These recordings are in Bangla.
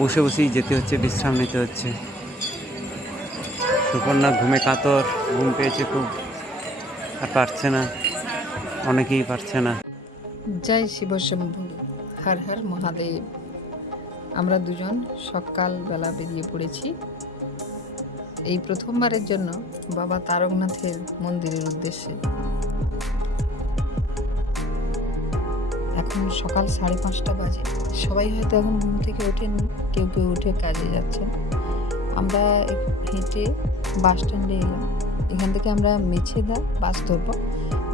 বসে বসেই যেতে হচ্ছে, বিশ্রাম নিতে হচ্ছে। সুপর্ণা ঘুমে কাতর, ঘুম পেয়েছে খুব, আর পারছে না, অনেকেই পারছে না। জয় শিবশম্ভু, হর হর মহাদেব। আমরা দুজন সকালবেলা বেরিয়ে পড়েছি এই প্রথমবারের জন্য বাবা তারকনাথের মন্দিরের উদ্দেশ্যে। এখন সকাল 5:30 বাজে। সবাই হয়তো এখন ঘুম থেকে ওঠেনি, কেউ কেউ উঠে কাজে যাচ্ছেন। আমরা হেঁটে বাস স্ট্যান্ডে এলাম। এখান থেকে আমরা মেছেদা বাস ধরবো,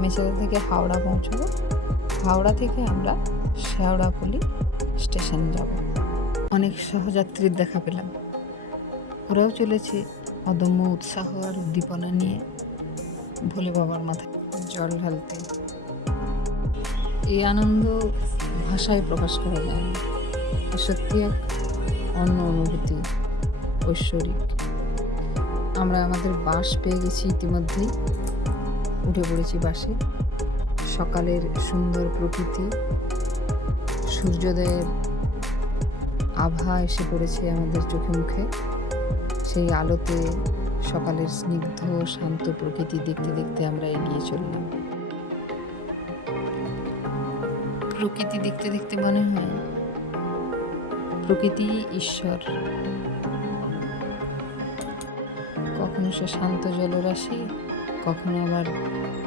মেছেদা থেকে হাওড়া পৌঁছবো, হাওড়া থেকে আমরা শেওড়াফুলি স্টেশন যাব। অনেক সহযাত্রীর দেখা পেলাম, ওরাও চলেছে অদম্য উৎসাহ আর উদ্দীপনা নিয়ে ভোলে বাবার মাথায় জল ঢালতে। এই আনন্দ ভাষায় প্রকাশ করা যায় না, সত্যি এক অন্য অনুভূতি, ঐশ্বরিক। আমরা আমাদের বাস পেয়ে গেছি, ইতিমধ্যেই উঠে পড়েছি বাসে। সকালের সুন্দর প্রকৃতি, সূর্যোদয়ের আভা এসে পড়েছে আমাদের চোখে মুখে। সেই আলোতে সকালের স্নিগ্ধ শান্ত প্রকৃতি দেখতে দেখতে আমরা এগিয়ে চললাম। প্রকৃতি দেখতে দেখতে মনে হয় প্রকৃতি ঈশ্বর। কখনো সে শান্ত জলরাশি, কখনো আবার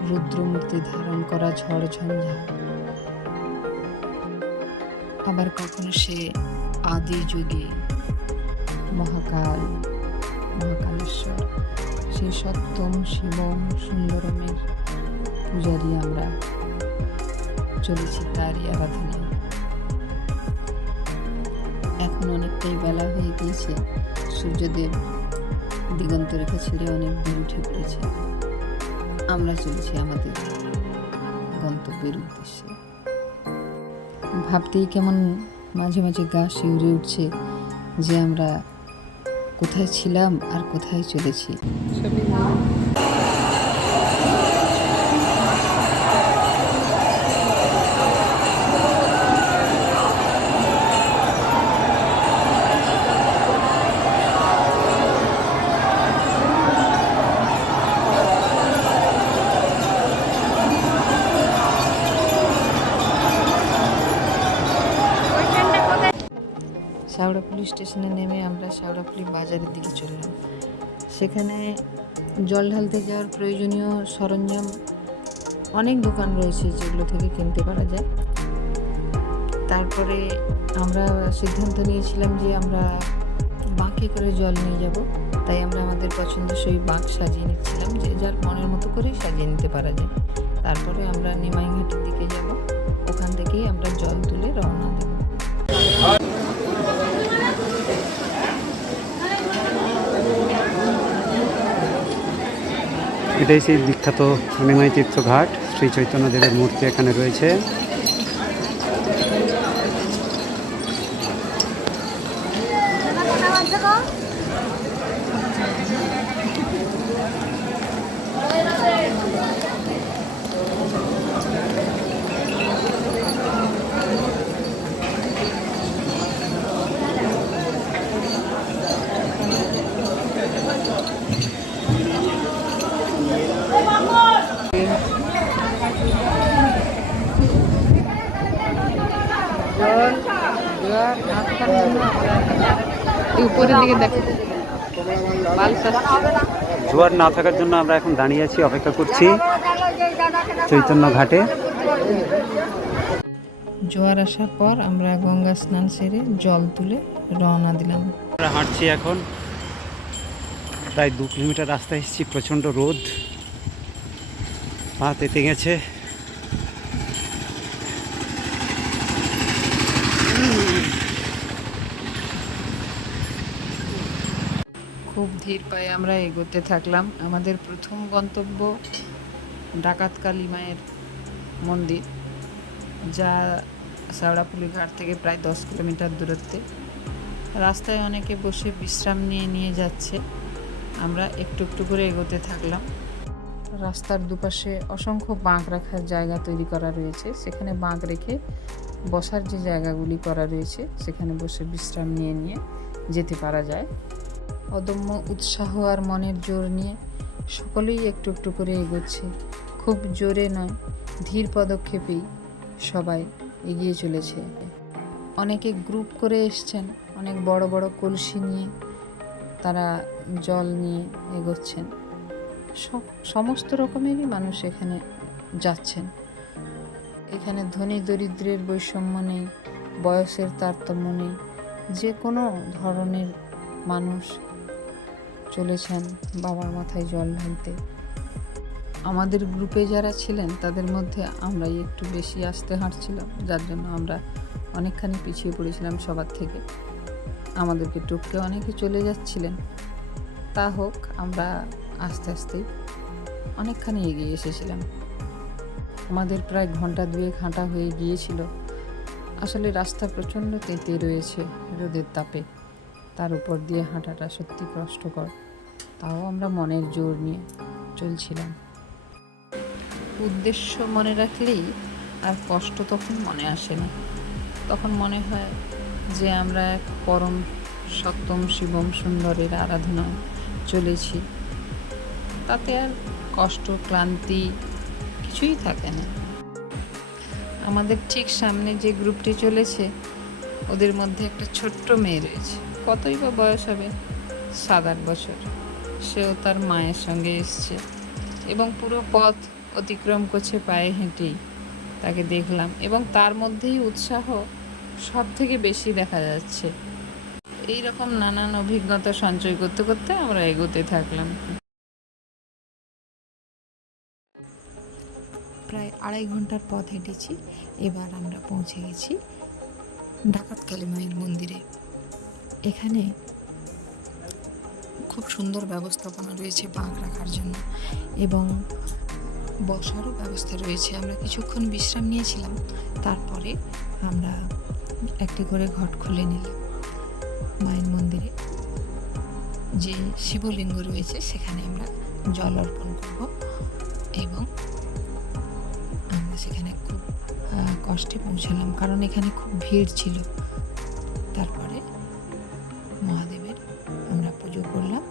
রুদ্রমূর্তি ধারণ করা ঝড় ঝঞ্ঝা, আবার কখনো সে আদি যুগে মহাকাল, মহাকালেশ্বর, সেই সত্যম শিবম সুন্দরমের পূজারি আমরা চলেছি তারই আরাধনায়। এখন অনেকটাই বেলা হয়ে গিয়েছে, সূর্যদেব দিগন্ত রেখা ছেড়ে অনেক দূর উঠে পড়েছে। আমরা চলেছি আমাদের গন্তব্যের উদ্দেশ্যে। ভাবতেই কেমন মাঝে মাঝে গা শিউরে উঠছে যে আমরা কোথায় ছিলাম আর কোথায় চলেছি। শেওড়াফুলি স্টেশনে নেমে আমরা শেওড়াফুলি বাজারের দিকে চললাম। সেখানে জল ঢালতে যাওয়ার প্রয়োজনীয় সরঞ্জাম অনেক দোকান রয়েছে যেগুলো থেকে কিনতে পারা যায়। তারপরে আমরা সিদ্ধান্ত নিয়েছিলাম যে আমরা বাঁকে করে জল নিয়ে যাব, তাই আমরা আমাদের পছন্দসই বাঁক সাজিয়ে নিচ্ছিলাম, যে যার মনের মতো করে সাজিয়ে নিতে পারা যায়। তারপরে আমরা নিমাইঘাটের দিকে যাব, ওখান থেকেই আমরা জল তুলে রওনা দেব। এটাই সেই বিখ্যাত নিমাই তীর্থ ঘাট। শ্রী চৈতন্যদেবের মূর্তি এখানে রয়েছে। উপরের দিকে দেখো, জোয়ার না থাকার জন্য আমরা এখন দাঁড়িয়ে আছি, অপেক্ষা করছি চৈতন্য ঘাটে। জোয়ার আসার পর আমরা গঙ্গা স্নান সেরে জল তুলে রওনা দিলাম। আমরা হাঁটছি এখন, প্রায় 2 কিলোমিটার রাস্তা এসেছি। প্রচণ্ড রোদ, পা তেতে গেছে। খুব ধীর পায়ে আমরা এগোতে থাকলাম। আমাদের প্রথম গন্তব্য ডাকাতকালী মায়ের মন্দির, যা শেওড়াফুলি ঘাট থেকে প্রায় 10 কিলোমিটার দূরত্বে। রাস্তায় অনেকে বসে বিশ্রাম নিয়ে নিয়ে যাচ্ছে, আমরা একটু একটু করে এগোতে থাকলাম। রাস্তার দুপাশে অসংখ্য বাঁক রাখার জায়গা তৈরি করা রয়েছে, সেখানে বাঁক রেখে বসার যে জায়গাগুলি করা রয়েছে সেখানে বসে বিশ্রাম নিয়ে নিয়ে যেতে পারা যায়। অদম্য উৎসাহ আর মনের জোর নিয়ে সকলেই একটু একটু করে এগোচ্ছে। খুব জোরে নয়, ধীর পদক্ষেপেই সবাই এগিয়ে চলেছে। অনেকে গ্রুপ করে এসছেন, অনেক বড় বড় কলসি নিয়ে তারা জল নিয়ে এগোচ্ছেন। সমস্ত রকমেরই মানুষ এখানে যাচ্ছেন। এখানে ধনী দরিদ্রের বৈষম্য নেই, বয়সের তারতম্য নেই, যে কোনো ধরনের মানুষ চলেছেন বাবার মাথায় জল ঢালতে। আমাদের গ্রুপে যারা ছিলেন তাদের মধ্যে আমরাই একটু বেশি আস্তে হাঁটছিলাম, যার জন্য আমরা অনেকখানি পিছিয়ে পড়েছিলাম সবার থেকে। আমাদেরকে টপকে অনেকে চলে যাচ্ছিলেন, তা হোক আমরা আস্তে আস্তেই অনেকখানি এগিয়ে এসেছিলাম। আমাদের প্রায় ঘন্টা দুয়েক হাঁটা হয়ে গিয়েছিল। আসলে রাস্তা প্রচণ্ড তেতে রয়েছে রোদের তাপে, তার উপর দিয়ে হাঁটাটা সত্যি কষ্টকর, তাও আমরা মনের জোর নিয়ে চলছিলাম। উদ্দেশ্য মনে রাখলেই আর কষ্ট তখন মনে আসে না। তখন মনে হয় যে আমরা এক পরম সত্যম শিবম সুন্দরের আরাধনা চলেছি, তাতে আর কষ্ট ক্লান্তি কিছুই থাকে না। আমাদের ঠিক সামনে যে গ্রুপটি চলেছে ওদের মধ্যে একটা ছোট্ট মেয়ে রয়েছে, কতই বা বয়স হবে, 7-8 বছর। সেও তার মায়ের সঙ্গে এসছে এবং পুরো পথ অতিক্রম করছে পায়ে হেঁটেই। তাকে দেখলাম এবং তার মধ্যেই উৎসাহ সব থেকে বেশি দেখা যাচ্ছে। এই রকম নানান অভিজ্ঞতা সঞ্চয় করতে করতে আমরা এগোতে থাকলাম। প্রায় 2.5 ঘন্টার পথ হেঁটেছি। এবার আমরা পৌঁছে গেছি ডাকাতকালী মায়ের মন্দিরে। এখানে খুব সুন্দর ব্যবস্থাপনা রয়েছে বাঁক রাখার জন্য এবং বসারও ব্যবস্থা রয়েছে। আমরা কিছুক্ষণ বিশ্রাম নিয়েছিলাম, তারপরে আমরা একটি করে ঘট খুলে নিলাম। মায়ের মন্দিরে যে শিবলিঙ্গ রয়েছে সেখানে আমরা জল অর্পণ করব এবং আমরা সেখানে খুব কষ্টে পৌঁছালাম, কারণ এখানে খুব ভিড় ছিল। তারপরে মহাদেবের আমরা পুজো করলাম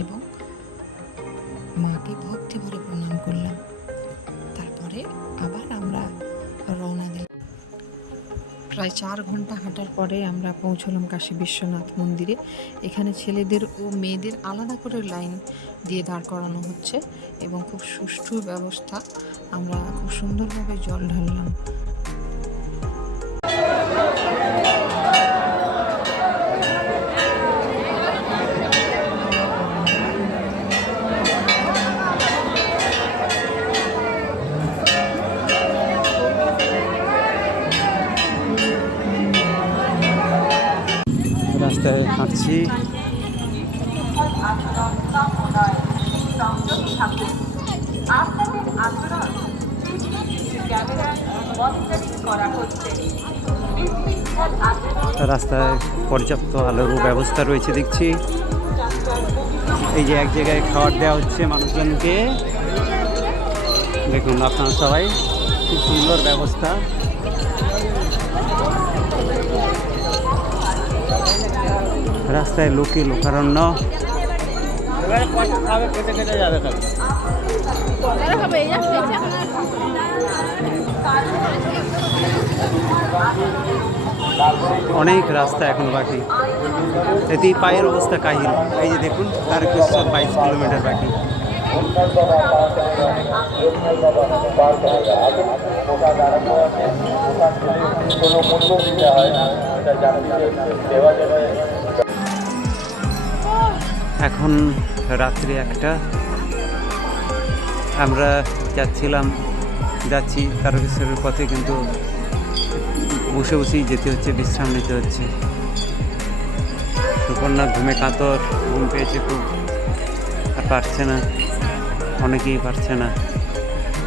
এবং মাকে ভক্তি ভরে প্রণাম করলাম। তারপরে আবার আমরা রওনা দিলাম। প্রায় 4 ঘন্টা হাঁটার পরে আমরা পৌঁছলাম কাশী বিশ্বনাথ মন্দিরে। এখানে ছেলেদের ও মেয়েদের আলাদা করে লাইন দিয়ে দাঁড় করানো হচ্ছে এবং খুব সুষ্ঠু ব্যবস্থা। আমরা খুব সুন্দরভাবে জল ঢাললাম। রাস্তায় হাঁটছি, রাস্তায় পর্যাপ্ত আলোর ব্যবস্থা রয়েছে দেখছি। এই যে এক জায়গায় খাবার দেওয়া হচ্ছে মানুষজনকে, দেখুন আপনারা সবাই, খুব সুন্দর ব্যবস্থা। রাস্তায় লোকে লোকারণ্য। অনেক রাস্তা এখন বাকি, এতেই পায়ের অবস্থা কাহিল। এই যে দেখুন, তার 22 কিলোমিটার বাকি। এখন রাত্রি 1টা, আমরা যাচ্ছি তারকেশ্বরের পথে, কিন্তু বসে বসেই যেতে হচ্ছে, বিশ্রাম নিতে হচ্ছে। সুকন্যা ঘুমে কাতর, ঘুম পেয়েছে খুব, আর পারছে না, অনেকেই পারছে না।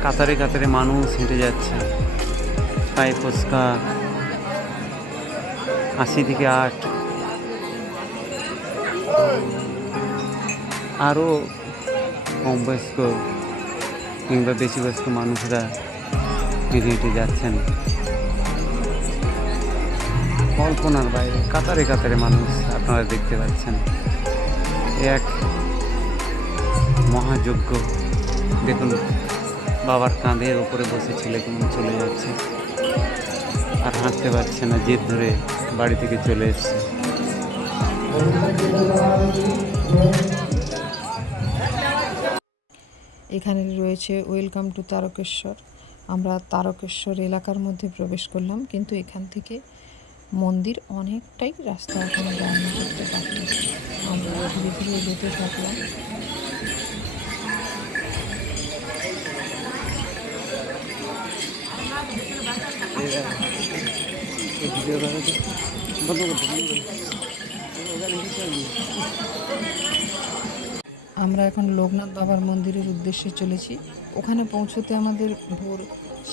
কাতারে কাতারে মানুষ হেঁটে যাচ্ছে, পায়ে ফোসকা, 80 থেকে 8। আরও কম বয়স্ক কিংবা বেশি বয়স্ক মানুষরা হেঁটে হেঁটে যাচ্ছেন। কল্পনার বাইরে, কাতারে কাতারে মানুষ আপনারা দেখতে পাচ্ছেন। এক মহাযজ্ঞ। দেখুন, বাবার কাঁধের ওপরে বসে ছেলেগুলো চলে যাচ্ছে, আর হাঁটতে পারছে না, জেদ ধরে বাড়ি থেকে চলে এসছে। এখানে রয়েছে ওয়েলকাম টু তারকেশ্বর। আমরা তারকেশ্বর এলাকার মধ্যে প্রবেশ করলাম, কিন্তু এখান থেকে মন্দির অনেকটাই রাস্তা এখনো বর্ণনা করতে বাকি আছে। আমরা ধীরে ধীরে যেতে থাকলাম। আমরা এখন লোকনাথ বাবার মন্দিরের উদ্দেশ্যে চলেছি। ওখানে পৌঁছতে আমাদের ভোর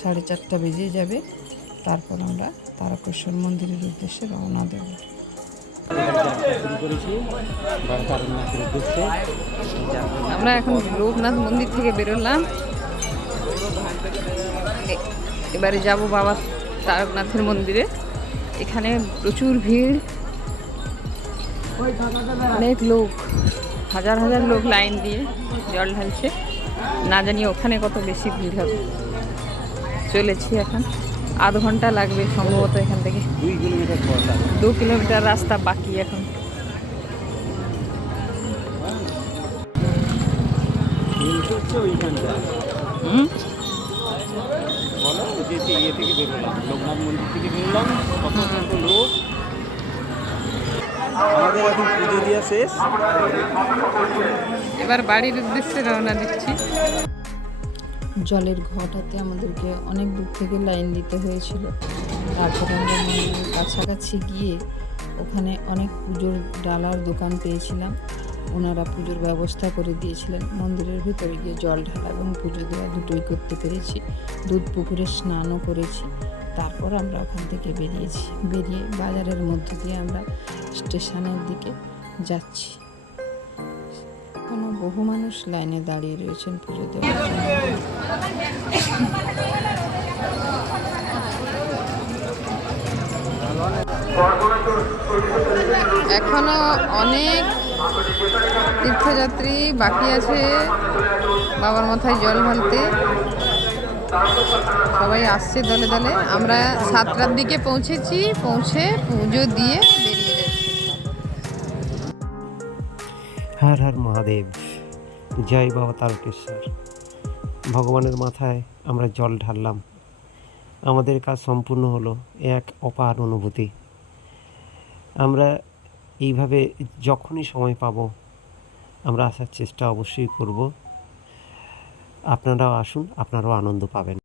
4:30 বেজে যাবে। তারপর আমরা তারকেশ্বর মন্দিরের উদ্দেশ্যে রওনা দেব। আমরা এখন লোকনাথ মন্দির থেকে বেরোলাম, এবারে যাব বাবা তারকনাথের মন্দিরে। এখানে প্রচুর ভিড়, অনেক লোক, হাজার হাজার লোক লাইন দিয়ে জল ঢালছে। না জানি ওখানে কত বেশি ভিড় হবে। চলেছি এখন, আধ ঘন্টা লাগবে সম্ভবত এখান থেকে। 2 কিলোমিটার রাস্তা বাকি এখন। আমাদের এখন পুজো দেওয়া শেষ, এবার বাড়ির উদ্দেশ্যে রওনা দিচ্ছি। জলের ঘটাতে আমাদেরকে অনেক দূর থেকে লাইন দিতে হয়েছিল। তারপরে আমরা মন্দিরের কাছাকাছি গিয়ে ওখানে অনেক পুজোর ডালার দোকান পেয়েছিলাম। ওনারা পুজোর ব্যবস্থা করে দিয়েছিলেন। মন্দিরের ভিতরে গিয়ে জল ঢালা এবং পুজো দেওয়া দুটোই করতে পেরেছি। দুধ পুকুরে স্নানও করেছি। তারপর আমরা ওখান থেকে বেরিয়ে বাজারের মধ্যে দিয়ে আমরা স্টেশনের দিকে যাচ্ছি। এখনো বহু মানুষ লাইনে দাঁড়িয়ে রয়েছেন পুজো দেওয়ার জন্য। এখনো অনেক তীর্থযাত্রী বাকি আছে বাবার মাথায় জল ঢালতে। সবাই আসছে দলে দলে। আমরা 7টার দিকে পৌঁছে পুজো দিয়ে বেরিয়ে যাচ্ছি। হর হর মহাদেব, জয় বাবা তারকেশ্বর। ভগবানের মাথায় আমরা জল ঢাললাম, আমাদের কাজ সম্পূর্ণ হলো। এক অপার অনুভূতি। আমরা এইভাবে যখনই সময় পাবো আমরা আসার চেষ্টা অবশ্যই করব। আপনারাও আসুন, আপনারাও আনন্দ পাবেন।